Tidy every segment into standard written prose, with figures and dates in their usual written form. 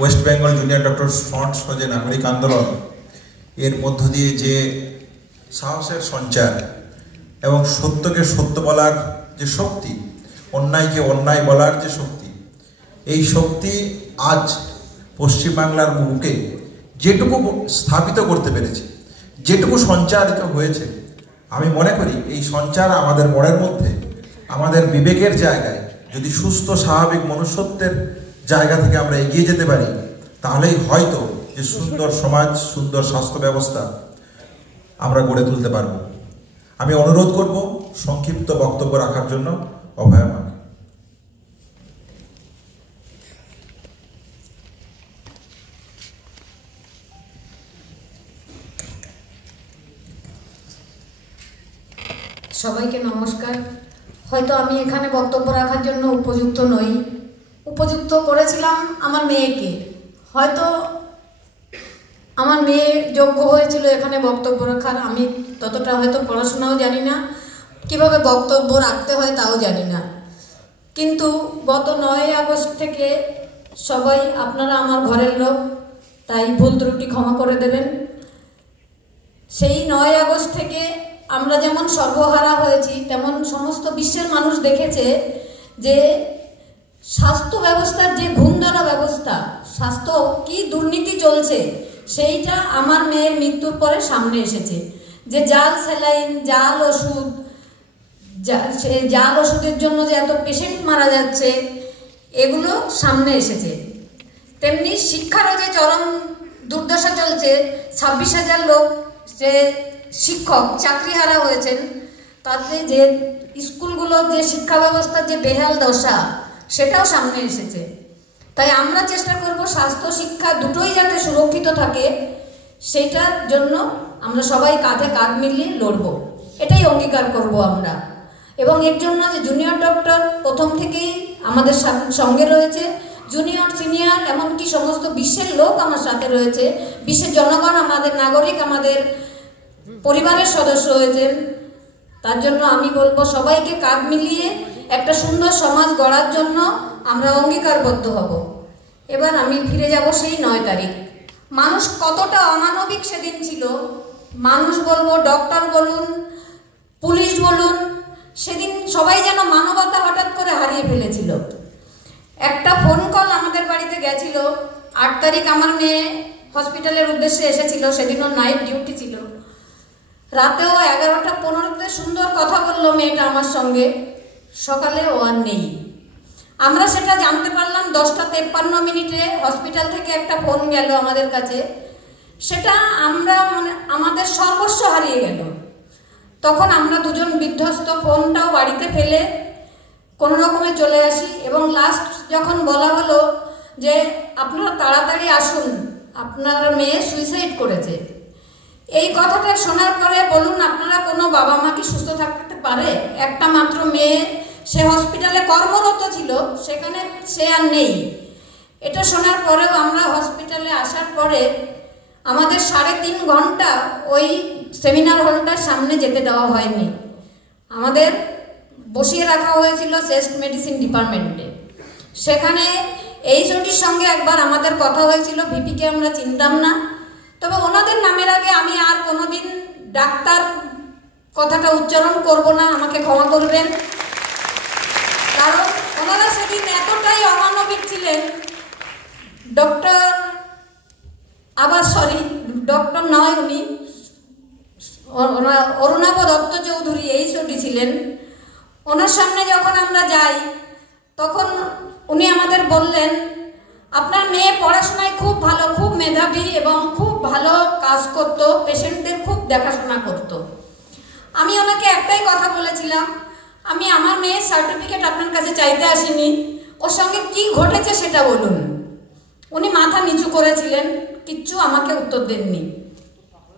West Bengal junior doctors front যে নাগরিক আন্দোলন, এর মধ্য দিয়ে যে সাহসের সঞ্চার এবং সত্যকে সত্য বলার যে শক্তি, অন্যায়কে অন্যায় বলার যে শক্তি, এই শক্তি আজ পশ্চিমবাংলার বুকে যেটুকু স্থাপিত করতে পেরেছে, যেটুকু সঞ্চারিত হয়েছে, আমি মনে করি এই সঞ্চার আমাদের মনের মধ্যে, আমাদের বিবেকের জায়গায় যদি সুস্থ স্বাভাবিক মনুষ্যত্বের জায়গা থেকে আমরা এগিয়ে যেতে পারি, তাহলেই হয়তো যে সুন্দর সমাজ, সুন্দর স্বাস্থ্য ব্যবস্থা আমরা গড়ে তুলতে পারব। আমি অনুরোধ করব সংক্ষিপ্ত বক্তব্য রাখার জন্য অভয় আমাকে। সবাইকে নমস্কার। হয়তো আমি এখানে বক্তব্য রাখার জন্য উপযুক্ত নই, উপযুক্ত করেছিলাম আমার মেয়েকে। হয়তো আমার মেয়ে যোগ্য হয়েছিল এখানে বক্তব্য রাখার। আমি ততটা হয়তো পড়াশোনাও জানি না, কিভাবে বক্তব্য রাখতে হয় তাও জানি না। কিন্তু গত 9 আগস্ট থেকে সবাই, আপনারা আমার ঘরের লোক, তাই ভুল ত্রুটি ক্ষমা করে দেবেন। সেই 9 আগস্ট থেকে আমরা যেমন সর্বহারা হয়েছি, তেমন সমস্ত বিশ্বের মানুষ দেখেছে যে স্বাস্থ্য ব্যবস্থার যে ঘুণধরা ব্যবস্থা, স্বাস্থ্য কি দুর্নীতি চলছে, সেইটা আমার মেয়ের মৃত্যুর পরে সামনে এসেছে। যে জাল স্যালাইন, জাল ওষুধ, জাল ওষুধের জন্য যে এত পেশেন্ট মারা যাচ্ছে, এগুলো সামনে এসেছে। তেমনি শিক্ষারও যে চরম দুর্দশা চলছে, 26,000 লোক যে শিক্ষক চাকরিহারা হয়েছেন, তাতে যে স্কুলগুলোর যে শিক্ষা ব্যবস্থার যে বেহাল দশা, সেটাও সামনে এসেছে। তাই আমরা চেষ্টা করব স্বাস্থ্য শিক্ষা দুটোই যাতে সুরক্ষিত থাকে, সেটার জন্য আমরা সবাই কাঁধে কাঁধ মিলিয়ে লড়ব, এটাই অঙ্গীকার করব আমরা। এবং এর জন্য যে জুনিয়র ডক্টর প্রথম থেকেই আমাদের সঙ্গে রয়েছে, জুনিয়র সিনিয়র এমনকি সমস্ত বিশ্বের লোক আমার সাথে রয়েছে, বিশ্বের জনগণ আমাদের নাগরিক, আমাদের পরিবারের সদস্য হয়েছেন। তার জন্য আমি বলবো সবাইকে কাঁধ মিলিয়ে একটা সুন্দর সমাজ গড়ার জন্য আমরা অঙ্গীকারবদ্ধ হব। এবার আমি ফিরে যাব সেই 9 তারিখ। মানুষ কতটা অমানবিক সেদিন ছিল, মানুষ বলবো, ডক্টর বলুন, পুলিশ বলুন, সেদিন সবাই যেন মানবতা হঠাৎ করে হারিয়ে ফেলেছিল। একটা ফোন কল আমাদের বাড়িতে গেছিল। 8 তারিখ আমার মেয়ে হসপিটালের উদ্দেশ্যে এসেছিল, সেদিনও নাইট ডিউটি ছিল। রাতেও 11:15 সুন্দর কথা বললো মেয়েটা আমার সঙ্গে, সকালে ও আর নেই। আমরা সেটা জানতে পারলাম 10:53 হসপিটাল থেকে একটা ফোন গেল আমাদের কাছে, সেটা আমরা আমাদের সর্বস্ব হারিয়ে গেল। তখন আমরা দুজন বিধ্বস্ত, ফোনটাও বাড়িতে ফেলে কোনো রকমে চলে আসি। এবং লাস্ট যখন বলা হলো যে আপনারা তাড়াতাড়ি আসুন, আপনার মেয়ে সুইসাইড করেছে, এই কথাটা শোনার পরে বলুন আপনারা কোনো বাবা মা কি সুস্থ থাকতে পারে? একটা মাত্র মেয়ে, সে হসপিটালে কর্মরত ছিল, সেখানে সে আর নেই। এটা শোনার পরেও আমরা হসপিটালে আসার পরে আমাদের 3.5 ঘন্টা ওই সেমিনার হলটার সামনে যেতে দেওয়া হয়নি। আমাদের বসিয়ে রাখা হয়েছিল চেস্ট মেডিসিন ডিপার্টমেন্টে। সেখানে এইচওডির সঙ্গে একবার আমাদের কথা হয়েছিল, ভিপিকে আমরা চিনতাম না, তবে ওনাদের নামের আগে আমি আর কোনোদিন ডাক্তার কথাটা উচ্চারণ করব না, আমাকে ক্ষমা করবেন। কারণ ওনারা সেদিন এতটাই অমানবিক ছিলেন। ডক্টর নয়, উনি অরুণাভ দত্ত চৌধুরী এইচওডি ছিলেন। ওনার সামনে যখন আমরা যাই, তখন উনি আমাদের বললেন আপনার মেয়ে পড়াশোনায় খুব ভালো, খুব মেধাবী এবং খুব ভালো কাজ করত, পেশেন্টদের খুব দেখাশোনা করত। আমি ওনাকে একটাই কথা বলেছিলাম, আমি আমার মেয়ের সার্টিফিকেট আপনার কাছে চাইতে আসিনি, ওর সঙ্গে কি ঘটেছে সেটা বলুন। উনি মাথা নিচু করেছিলেন, কিচ্ছু আমাকে উত্তর দেননি।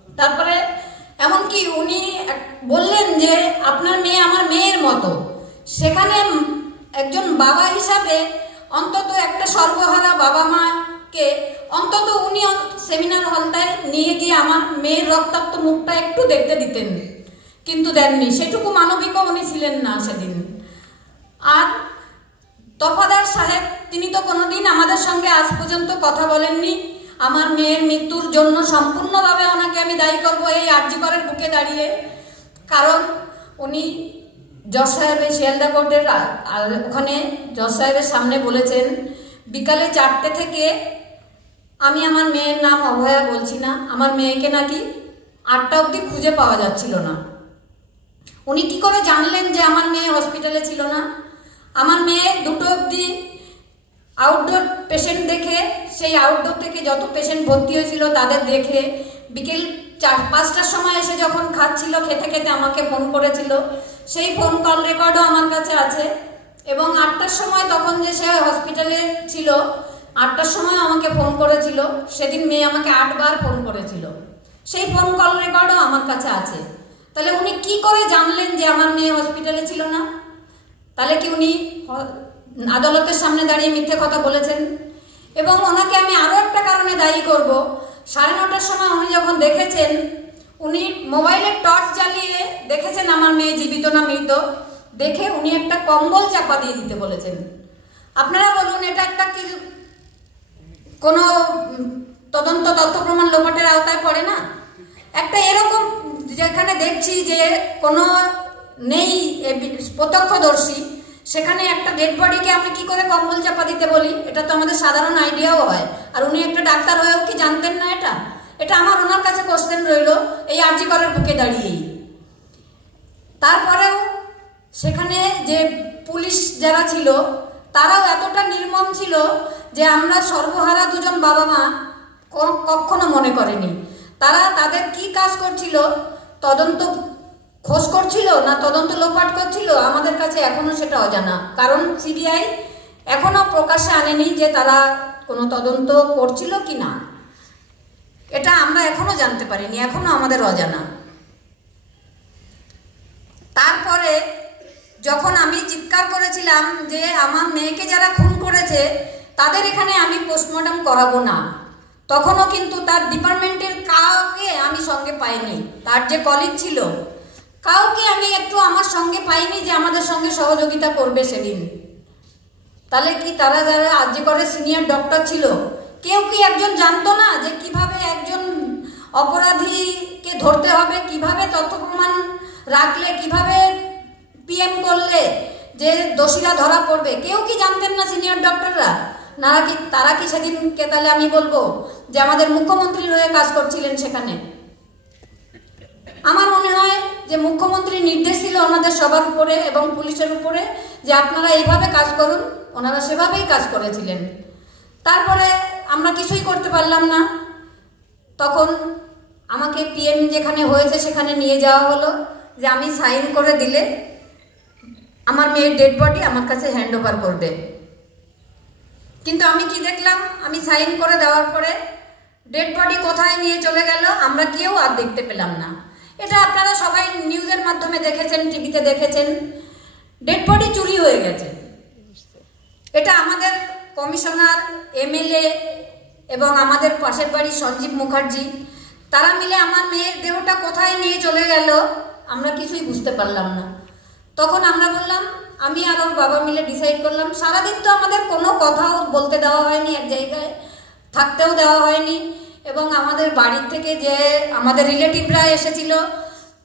তারপরে এমনকি উনি বললেন যে আপনার মেয়ে আমার মেয়ের মতো। সেখানে একজন বাবা হিসাবে অন্তত একটা সর্বহারা বাবা মাকে অন্তত উনি সেমিনার হলটায় নিয়ে গিয়ে আমার মেয়ের রক্তাক্ত মুখটা একটু দেখতে দিতেন, কিন্তু দেননি। সেটুকু মানবিকও উনি ছিলেন না সেদিন। আর তফাদার সাহেব তিনি তো কোনোদিন আমাদের সঙ্গে আজ পর্যন্ত কথা বলেননি। আমার মেয়ের মৃত্যুর জন্য সম্পূর্ণভাবে ওনাকে আমি দায়ী করবো এই আরজি করের বুকে দাঁড়িয়ে। কারণ উনি জজ সাহেবের শিয়ালদা কোর্টের ওখানে জজ সাহেবের সামনে বলেছেন বিকালে 4টে থেকে, আমি আমার মেয়ের নাম অভয়া বলছি না, আমার মেয়েকে নাকি 8টা অবধি খুঁজে পাওয়া যাচ্ছিল না। উনি কি করে জানলেন যে আমার মেয়ে হসপিটালে ছিল না? আমার মেয়ে 2টো অবধি আউটডোর পেশেন্ট দেখে, সেই আউটডোর থেকে যত পেশেন্ট ভর্তি হয়েছিল তাদের দেখে বিকেল 4-5টার সময় এসে যখন খাচ্ছিল, খেতে খেতে আমাকে ফোন করেছিল। সেই ফোন কল রেকর্ডও আমার কাছে আছে। এবং 8টার সময় তখন যে সে হসপিটালে ছিল, 8টার সময় আমাকে ফোন করেছিল। সেদিন মেয়ে আমাকে 8 বার ফোন করেছিল, সেই ফোন কল রেকর্ডও আমার কাছে আছে। তাহলে উনি কি করে জানলেন যে আমার মেয়ে হসপিটালে ছিল না? তাহলে কি উনি আদালতের সামনে দাঁড়িয়ে মিথ্যে কথা বলেছেন? এবং ওনাকে আমি আরও একটা কারণে দায়ী করব। 9:30টার সময় উনি যখন দেখেছেন, উনি মোবাইলের টর্চ জ্বালিয়ে দেখেছেন আমার মেয়ে জীবিত না মৃত, দেখে উনি একটা কম্বল চাপা দিয়ে দিতে বলেছেন। আপনারা বলুন, এটা একটা কি কোনো তদন্ত তথ্য প্রমাণ লোপাটের আওতায় পড়ে না? একটা এরকম যেখানে দেখছি যে কোনো নেই প্রত্যক্ষদর্শী, সেখানে একটা ডেড বডিকে আমি কি করে কম্বল চাপা দিতে বলি? এটা তো আমাদের সাধারণ আইডিয়াও হয়। আর উনি একটা ডাক্তার হয়েও কি জানতেন না এটা? এটা আমার ওনার কাছে কোশ্চেন রইল এই আরজি করের বুকে দাঁড়িয়েই। তারপরেও সেখানে যে পুলিশ যারা ছিল তারাও এতটা নির্মম ছিল যে আমরা সর্বহারা 2জন বাবা মা কখনো মনে করেনি। তারা তাদের কি কাজ করছিল, তদন্ত খোঁজ করছিল না তদন্ত লোপাট করছিল, আমাদের কাছে এখনো সেটা অজানা। কারণ সিবিআই এখনো প্রকাশ্যে আনেনি যে তারা কোনো তদন্ত করছিল কি না, এটা আমরা এখনো জানতে পারিনি, এখনো আমাদের অজানা। তারপরে যখন আমি চিৎকার করেছিলাম যে আমার মেয়েকে যারা খুন করেছে তাদের এখানে আমি পোস্টমর্টম করাবো না, তখনও কিন্তু তার ডিপার্টমেন্টের কাউকে আমি সঙ্গে পাইনি। তার যে কলিগ ছিল কাউকে আমি একটু আমার সঙ্গে পাইনি যে আমাদের সঙ্গে সহযোগিতা করবে সেদিন। তাহলে কি তারা যারা আরজি করে সিনিয়র ডক্টর ছিল, কেউ কি একজন জানতো না যে কিভাবে একজন অপরাধীকে ধরতে হবে, কিভাবে তথ্য প্রমাণ রাখলে, কিভাবে পিএম করলে যে দোষীরা ধরা পড়বে? কেউ কি জানতেন না সিনিয়র ডক্টররা? না কি তারা কি সেদিনকে তাহলে আমি বলবো যে আমাদের মুখ্যমন্ত্রীর হয়ে কাজ করছিলেন সেখানে? আমার মনে হয় যে মুখ্যমন্ত্রীর নির্দেশ ছিল ওনাদের সবার উপরে এবং পুলিশের উপরে যে আপনারা এইভাবে কাজ করুন, ওনারা সেভাবেই কাজ করেছিলেন। তারপরে আমরা কিছুই করতে পারলাম না। তখন আমাকে পিএম যেখানে হয়েছে সেখানে নিয়ে যাওয়া হলো যে আমি সাইন করে দিলে আমার মেয়ের ডেড বডি আমার কাছে হ্যান্ড ওভার করবে। কিন্তু আমি কি দেখলাম, আমি সাইন করে দেওয়ার পরে ডেড বডি কোথায় নিয়ে চলে গেল আমরা কেউ আর দেখতে পেলাম না। এটা আপনারা সবাই নিউজের মাধ্যমে দেখেছেন, টিভিতে দেখেছেন, ডেড বডি চুরি হয়ে গেছে। এটা আমাদের কমিশনার, এমএলএ এবং আমাদের পাশের বাড়ির সঞ্জীব মুখার্জি তারা মিলে আমার মেয়ের দেহটা কোথায় নিয়ে চলে গেল আমরা কিছুই বুঝতে পারলাম না। তখন আমরা বললাম, আমি আর ওর বাবা মিলে ডিসাইড করলাম, সারাদিন তো আমাদের কোনো কথাও বলতে দেওয়া হয়নি, এক জায়গায় থাকতেও দেওয়া হয়নি, এবং আমাদের বাড়ির থেকে যে আমাদের রিলেটিভরা এসেছিল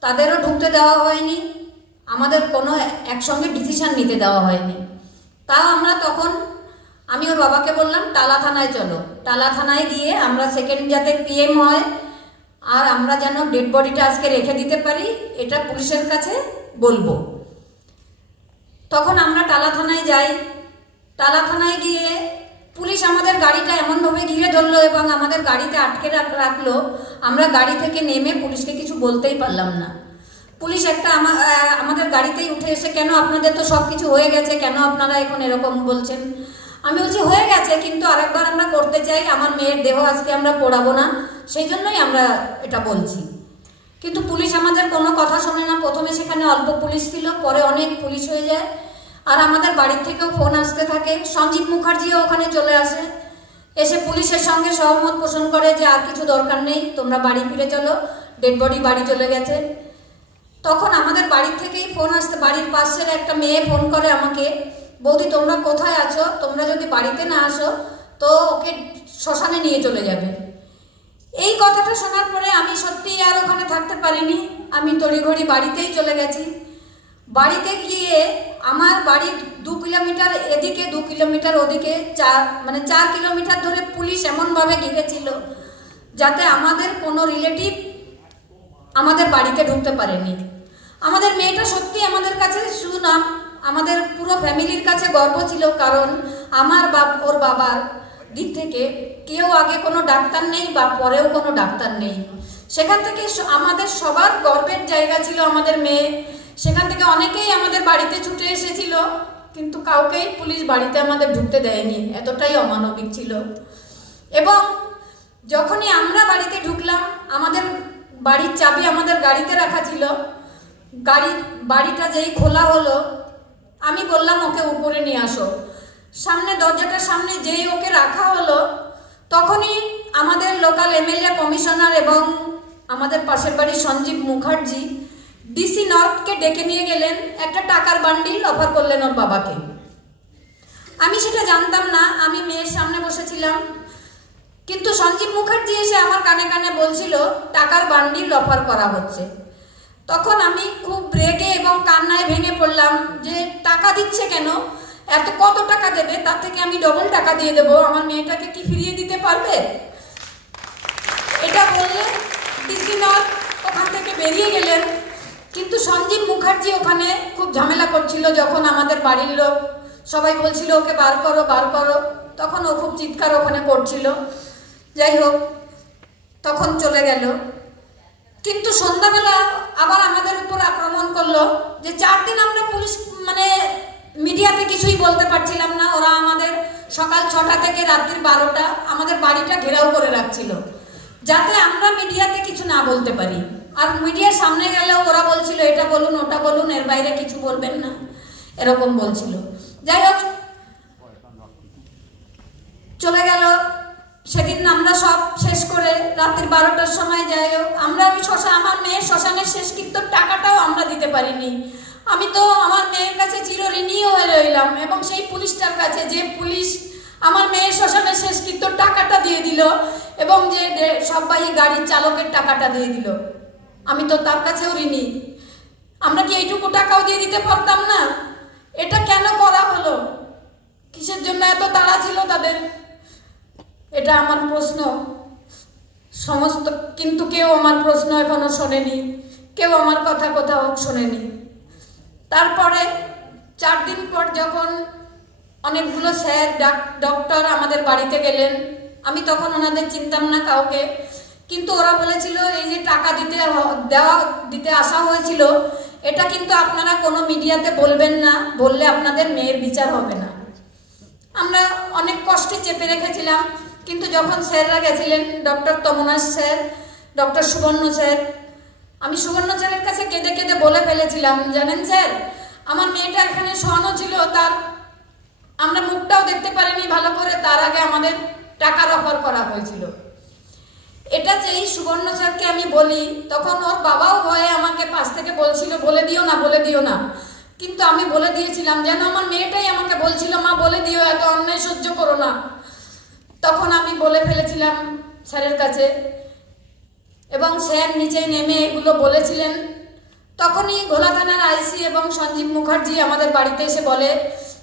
তাদেরও ঢুকতে দেওয়া হয়নি, আমাদের কোনো একসঙ্গে ডিসিশন নিতে দেওয়া হয়নি। তাও আমরা তখন আমি ওর বাবাকে বললাম টালা থানায় চলো, টালা থানায় গিয়ে আমরা সেকেন্ড যাতে পিএম হয় আর আমরা যেন ডেড বডিটা আজকে রেখে দিতে পারি এটা পুলিশের কাছে বলবো। তখন আমরা টালা থানায় যাই। টালা থানায় গিয়ে পুলিশ আমাদের গাড়িটা এমনভাবে ঘিরে ধরলো এবং আমাদের গাড়িতে আটকে রাখলো, আমরা গাড়ি থেকে নেমে পুলিশকে কিছু বলতেই পারলাম না। পুলিশ একটা আমাদের গাড়িতেই উঠে এসে, কেন আপনাদের তো সব কিছু হয়ে গেছে, কেন আপনারা এখন এরকম বলছেন? আমি বলছি হয়ে গেছে, কিন্তু আরেকবার আমরা করতে চাই, আমার মেয়ের দেহ আজকে আমরা পোড়াবো না, সেই জন্যই আমরা এটা বলছি। কিন্তু পুলিশ আমাদের কোনো কথা শোনে না। প্রথমে সেখানে অল্প পুলিশ ছিল, পরে অনেক পুলিশ হয়ে যায়, আর আমাদের বাড়ির থেকেও ফোন আসতে থাকে। সঞ্জীব মুখার্জিও ওখানে চলে আসে, এসে পুলিশের সঙ্গে সহমত পোষণ করে যে আর কিছু দরকার নেই, তোমরা বাড়ি ফিরে চলো, ডেড বডি বাড়ি চলে গেছে। তখন আমাদের বাড়ির থেকেই ফোন আসতে, বাড়ির পাশের একটা মেয়ে ফোন করে আমাকে বৌদি তোমরা কোথায় আছো, তোমরা যদি বাড়িতে না আসো তো ওকে শ্মশানে নিয়ে চলে যাবে। এই কথাটা শোনার পরে আমি সত্যিই আর ওখানে থাকতে পারিনি, আমি তড়িঘড়ি বাড়িতেই চলে গেছি। বাড়িতে গিয়ে আমার বাড়ির 2 কিলোমিটার এদিকে 2 কিলোমিটার ওদিকে 4 কিলোমিটার ধরে পুলিশ এমনভাবে ঘিরেছিল যাতে আমাদের কোনো রিলেটিভ আমাদের বাড়িতে ঢুকতে পারেনি। আমাদের মেয়েটা সত্যি আমাদের কাছে সুনাম, আমাদের পুরো ফ্যামিলির কাছে গর্ব ছিল, কারণ আমার ওর বাবার দিক থেকে কেউ আগে কোনো ডাক্তার নেই বা পরেও কোনো ডাক্তার নেই। সেখান থেকে আমাদের সবার গর্বের জায়গা ছিল আমাদের মেয়ে। সেখান থেকে অনেকেই আমাদের বাড়িতে ছুটে এসেছিল, কিন্তু কাউকেই পুলিশ বাড়িতে আমাদের ঢুকতে দেয়নি, এতটাই অমানবিক ছিল। এবং যখনই আমরা বাড়িতে ঢুকলাম, আমাদের বাড়ির চাবি আমাদের গাড়িতে রাখা ছিল, বাড়িটা যেই খোলা হলো, আমি বললাম ওকে উপরে নিয়ে আসো। সামনে দরজাটার সামনে যেই ওকে রাখা হলো, তখনই আমাদের লোকাল এমএলএ, কমিশনার এবং আমাদের পাশের বাড়ির সঞ্জীব মুখার্জি ডিসি নর্থকে ডেকে নিয়ে গেলেন, একটা টাকার বান্ডিল অফার করলেন ওর বাবাকে। আমি সেটা জানতাম না, আমি মেয়ের সামনে বসেছিলাম, কিন্তু সঞ্জীব মুখার্জি এসে আমার কানে কানে বলছিল টাকার বান্ডিল অফার করা হচ্ছে। তখন আমি খুব রেগে এবং কান্নায় ভেঙে পড়লাম যে টাকা দিচ্ছে কেন, কত টাকা দেবে, তার থেকে আমি ডবল টাকা দিয়ে দেবো, আমার মেয়েটাকে কি ফিরিয়ে দিতে পারবে? এটা বললে ডিসি নর্থ ওখান থেকে বেরিয়ে গেলেন। কিন্তু সঞ্জীব মুখার্জি ওখানে খুব ঝামেলা করছিল, যখন আমাদের বাড়ির লোক সবাই বলছিল ওকে বার করো বার করো, তখন ও খুব চিৎকার ওখানে করছিল। যাই হোক, তখন চলে গেল। কিন্তু সন্ধ্যাবেলা আবার আমাদের উপর আক্রমণ করলো যে 4 দিন আমরা পুলিশ মিডিয়াতে কিছুই বলতে পারছিলাম না। ওরা আমাদের সকাল 6টা থেকে রাত্রি 12টা আমাদের বাড়িটা ঘেরাও করে রাখছিল, যাতে আমরা মিডিয়াতে কিছু না বলতে পারি। আর মিডিয়ার সামনে গেলেও ওরা বলছিল এটা বলুন ওটা বলুন, এর বাইরে কিছু বলবেন না, এরকম বলছিল। যাই হোক, চলে গেল। সেদিন আমরা সব শেষ করে রাত্রি 12টার সময়, যাই হোক, আমার মেয়ের শ্মশানের শেষকৃত্যর টাকাটাও আমরা দিতে পারিনি। আমি তো আমার মেয়ের কাছে চিরঋণী হয়ে রইলাম, এবং সেই পুলিশটার কাছে, যে পুলিশ আমার মেয়ের শ্মশানের শেষকৃত্যর টাকাটা দিয়ে দিল এবং যে সবাই গাড়ির চালকের টাকাটা দিয়ে দিল, আমি তো তার কাছেও ঋণী। আমরা কি এইটুকু টাকাও দিয়ে দিতে পারতাম না? এটা কেন করা হলো? কিসের জন্য এত তাড়া ছিল তাদের? এটা আমার প্রশ্ন সমস্ত। কিন্তু কেউ আমার প্রশ্ন এখনো শোনেনি, কেউ আমার কথা কোথাও শোনেনি। তারপরে 4 দিন পর যখন অনেকগুলো স্যার ডক্টর আমাদের বাড়িতে গেলেন, আমি তখন ওনাদের চিনতাম না কাউকে, কিন্তু ওরা বলেছিল এই যে টাকা দিতে আসা হয়েছিল, এটা কিন্তু আপনারা কোনো মিডিয়াতে বলবেন না, বললে আপনাদের মেয়ের বিচার হবে না। আমরা অনেক কষ্টে চেপে রেখেছিলাম, কিন্তু যখন স্যাররা গেছিলেন, ডক্টর তমনাশ স্যার, ডক্টর সুবর্ণ স্যার, আমি সুবর্ণ স্যারের কাছে কেঁদে কেঁদে বলে ফেলেছিলাম, জানেন স্যার, আমার মেয়েটা এখানে শোয়ানো ছিল, তার আমরা মুখটাও দেখতে পারিনি ভালো করে, তার আগে আমাদের টাকার অফার করা হয়েছিল। এটা যেই সুবর্ণ স্যারকে আমি বলি, তখন ওর বাবাও ভয়ে আমাকে পাশ থেকে বলছিল বলে দিও না বলে দিও না, কিন্তু আমি বলে দিয়েছিলাম, যেন আমার মেয়েটাই আমাকে বলছিল মা বলে দিও, এত অন্যায় সহ্য করো না। তখন আমি বলে ফেলেছিলাম স্যারের কাছে, এবং স্যার নিচে নেমে এগুলো বলেছিলেন। তখনই ঘোলা থানার আইসি এবং সঞ্জীব মুখার্জি আমাদের বাড়িতে এসে বলে,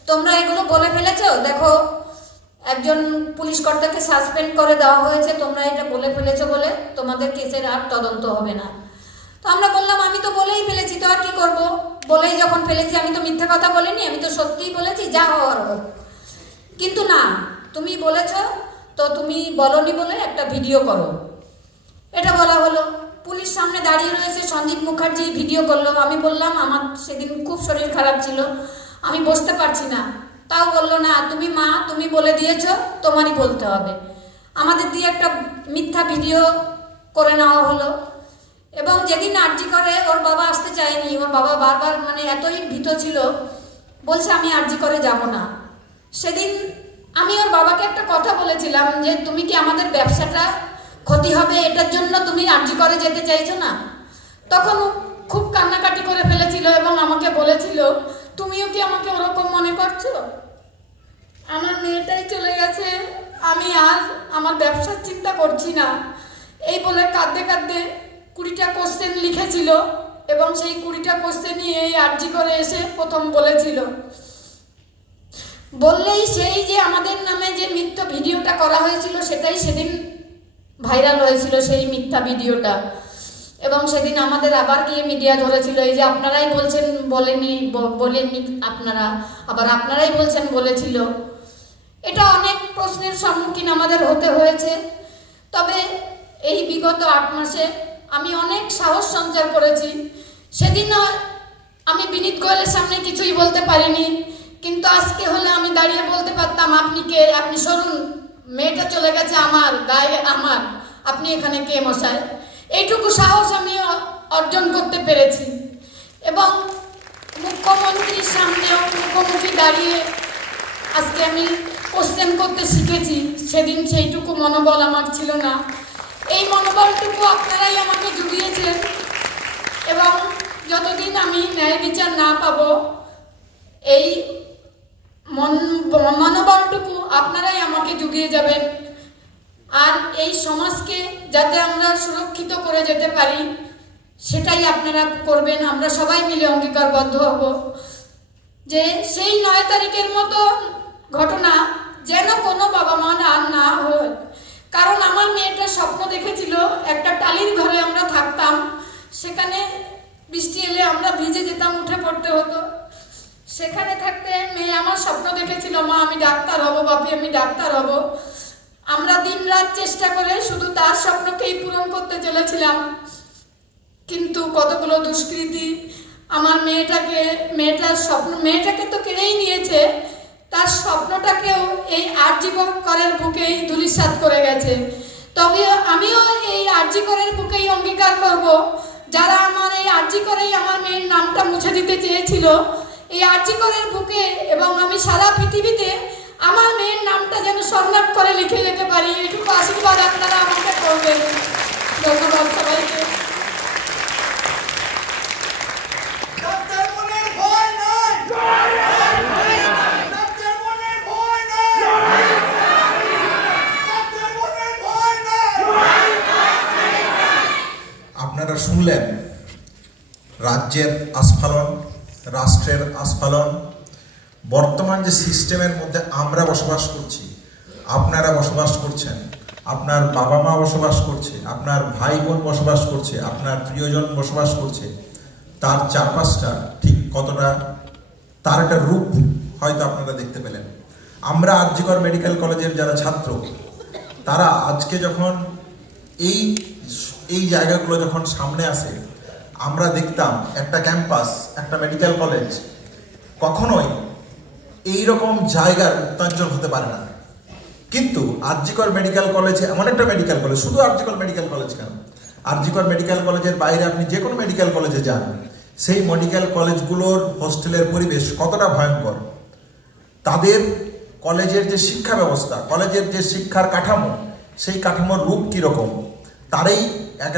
তোমরা এগুলো বলে ফেলেছো, দেখো একজন পুলিশ কর্তাকে সাসপেন্ড করে দেওয়া হয়েছে, তোমরা এটা বলে ফেলেছো বলে তোমাদের কেসের আর তদন্ত হবে না। তো আমরা বললাম আমি তো বলেই ফেলেছি, তো আর কি করবো, বলেই যখন ফেলেছি, আমি তো মিথ্যা কথা বলিনি, আমি তো সত্যিই বলেছি, যা হওয়ার হোক। কিন্তু না, তুমি বলেছো তো তুমি বলনি বলে একটা ভিডিও করো, এটা বলা হলো। পুলিশ সামনে দাঁড়িয়ে রয়েছে, সঞ্জীব মুখার্জি ভিডিও করলো। আমি বললাম আমার সেদিন খুব শরীর খারাপ ছিল, আমি বসতে পারছি না, তাও বললো না তুমি মা, তুমি বলে দিয়েছো, তোমারই বলতে হবে। আমাদের দিয়ে একটা মিথ্যা ভিডিও করে নেওয়া হলো। এবং যেদিন আরজি করে ওর বাবা আসতে চায়নি, ওর বাবা বারবার এতই ভীত ছিল, বলছে আমি আরজি করে যাব না। সেদিন আমি ওর বাবাকে একটা কথা বলেছিলাম যে তুমি কি আমাদের ব্যবসাটা ক্ষতি হবে এটার জন্য তুমি আরজি করে যেতে চাইছো না? তখন খুব কান্নাকাটি করে ফেলেছিল এবং আমাকে বলেছিল তুমিও কি আমাকে ওরকম মনে করছো? আমার মেয়েটাই চলে গেছে, আমি আর আমার ব্যবসার চিন্তা করছি না, এই বলে কাঁদতে কাঁদতে 20টা কোশ্চেন লিখেছিল এবং সেই 20টা কোশ্চেন নিয়ে এই আরজি করে এসে প্রথম বলেছিল। বললেই সেই যে আমাদের নামে যে মিথ্যা ভিডিওটা করা হয়েছিল সেটাই সেদিন ভাইরাল হয়েছিল, সেই মিথ্যা ভিডিওটা। এবং সেদিন আমাদের আবার গিয়ে মিডিয়া ধরেছিল, এই যে আপনারাই বলছেন বলেননি আপনারা, আবার আপনারাই বলছেন বলেছিল। এটা অনেক প্রশ্নের সম্মুখীন আমাদের হতে হয়েছে। তবে এই বিগত 8 মাসে আমি অনেক সাহস সঞ্চার করেছি। সেদিন আমি বিনীত গোয়েলের সামনে কিছুই বলতে পারিনি, কিন্তু আজকে হলে আমি দাঁড়িয়ে বলতে পারতাম, আপনি কে? আপনি সরুন, মেয়েটা চলে গেছে আমার গায়ে, আমার, আপনি এখানে কে মশাই? এইটুকু সাহস আমি অর্জন করতে পেরেছি। এবং মুখ্যমন্ত্রীর সামনেও মুখোমুখি দাঁড়িয়ে আজকে আমি কোশ্চেন করতে শিখেছি। সেদিন সেইটুকু মনোবল আমার ছিল না। এই মনোবলটুকু আপনারাই আমাকে জুগিয়েছেন এবং যতদিন আমি ন্যায় বিচার না পাবো এই মনোবলটুকু আপনারাই আমাকে জুগিয়ে যাবেন। আর এই সমাজকে যাতে আমরা সুরক্ষিত করে যেতে পারি সেটাই আপনারা করবেন। আমরা সবাই মিলে অঙ্গীকারবদ্ধ হব যে সেই 9 তারিখের মতো ঘটনা যেন কোনো বাবা মা আর না হয়। কারণ আমার মেয়েটা স্বপ্ন দেখেছিল একটা টালির ঘরে আমরা থাকতাম, সেখানে বৃষ্টি এলে আমরা ভিজে যেতাম, উঠে পড়তে হতো। সেখানে থাকতে মেয়ে আমার স্বপ্ন দেখেছিল, মা আমি ডাক্তার হব, বাপি আমি ডাক্তার হব। আমরা দিনরাত চেষ্টা করে শুধু তার স্বপ্নকেই পূরণ করতে চলেছিলাম। কিন্তু কতগুলো দুষ্কৃতী আমার মেয়েটাকে তো কেড়েই নিয়েছে, তার স্বপ্নটাকেও এই আরজি করের বুকেই ধূলিসাৎ করে গেছে। তবে আমিও এই আরজি করের বুকেই অঙ্গীকার করব, যারা আমার এই আরজি করেই আমার মেয়ের নামটা মুছে দিতে চেয়েছিল, এই আরজি করের বুকে এবং আমি সারা পৃথিবীতে আমার মেয়ের নামটা যেন স্বর্ণাক্ষরে করে লিখে যেতে পারি, এটুকু আশীর্বাদ আপনারা আমাকে করবেন। ধন্যবাদ সবাইকে। আপনারা শুনলেন রাজ্যের আস্ফালন, রাষ্ট্রের আস্ফালন, বর্তমান যে সিস্টেমের মধ্যে আমরা বসবাস করছি, আপনারা বসবাস করছেন, আপনার বাবা মা বসবাস করছে, আপনার ভাই বোন বসবাস করছে, আপনার প্রিয়জন বসবাস করছে, তার চারপাশটা ঠিক কতটা, তার একটা রূপ হয়তো আপনারা দেখতে পেলেন। আমরা আরজি কর মেডিকেল কলেজের যারা ছাত্র, তারা আজকে যখন এই জায়গাগুলো যখন সামনে আসে, আমরা দেখতাম একটা ক্যাম্পাস, একটা মেডিকেল কলেজ কখনোই এইরকম জায়গার উত্তাঞ্চল হতে পারে না। কিন্তু আরজি কর মেডিকেল কলেজে এমন একটা মেডিকেল কলেজ, শুধু আরজি কর মেডিকেল কলেজ কেন, আরজি কর মেডিকেল কলেজের বাইরে আপনি যে কোনো মেডিকেল কলেজে যান, সেই মেডিকেল কলেজগুলোর হোস্টেলের পরিবেশ কতটা ভয়ঙ্কর, তাদের কলেজের যে শিক্ষা ব্যবস্থা, কলেজের যে শিক্ষার কাঠামো, সেই কাঠামোর রূপ কীরকম, তারই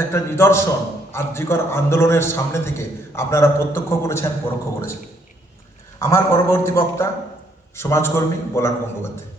একটা নিদর্শন আরজি কর আন্দোলনের সামনে থেকে আপনারা প্রত্যক্ষ করেছেন, পরোক্ষ করেছেন। আমার পরবর্তী বক্তা সমাজকর্মী বলান গঙ্গোপাধ্যায়।